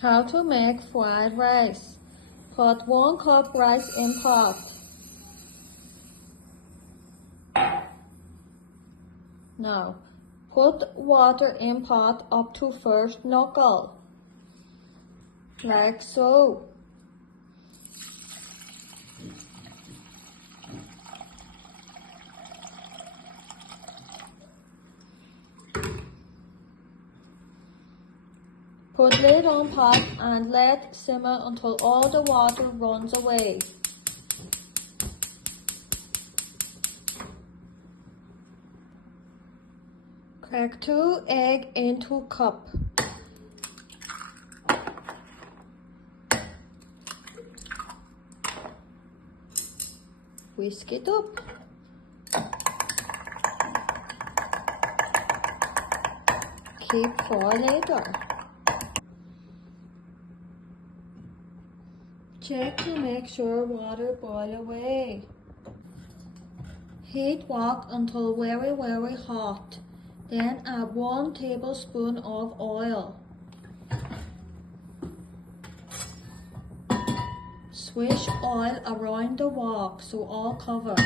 How to make fried rice. Put 1 cup rice in pot. Now, put water in pot up to first knuckle, like so. Put lid on pot and let simmer until all the water runs away. Crack 2 eggs into cup. Whisk it up. Keep for later. Check to make sure water boil away. Heat wok until very hot. Then add 1 tablespoon of oil. Swish oil around the wok so all cover.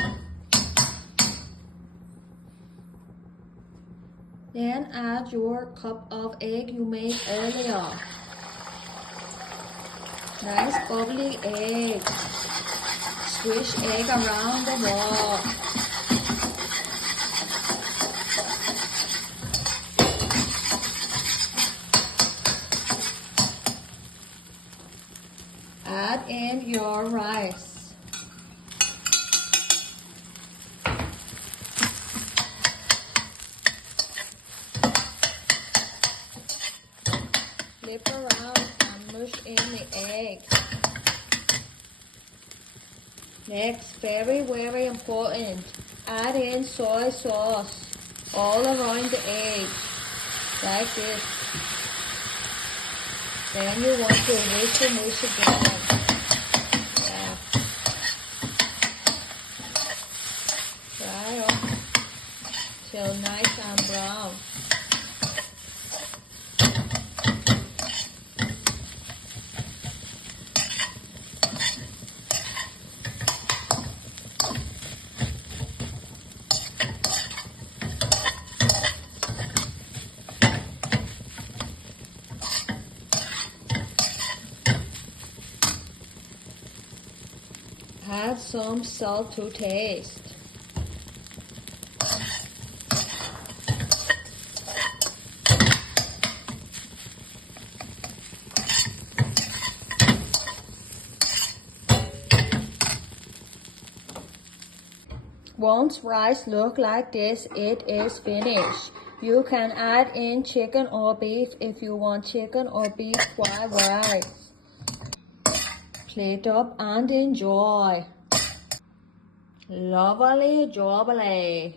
Then add your cup of egg you made earlier. Nice bubbly egg. Swish egg around the wok. Add in your rice. Flip around and mush in the egg. Next, very important, add in soy sauce all around the egg, like this. Then you want to mush again. Yeah. Fry up till nice and brown. Add some salt to taste. Once rice look like this, it is finished. You can add in chicken or beef if you want chicken or beef fried rice. Plate up and enjoy. Lovely jubbly.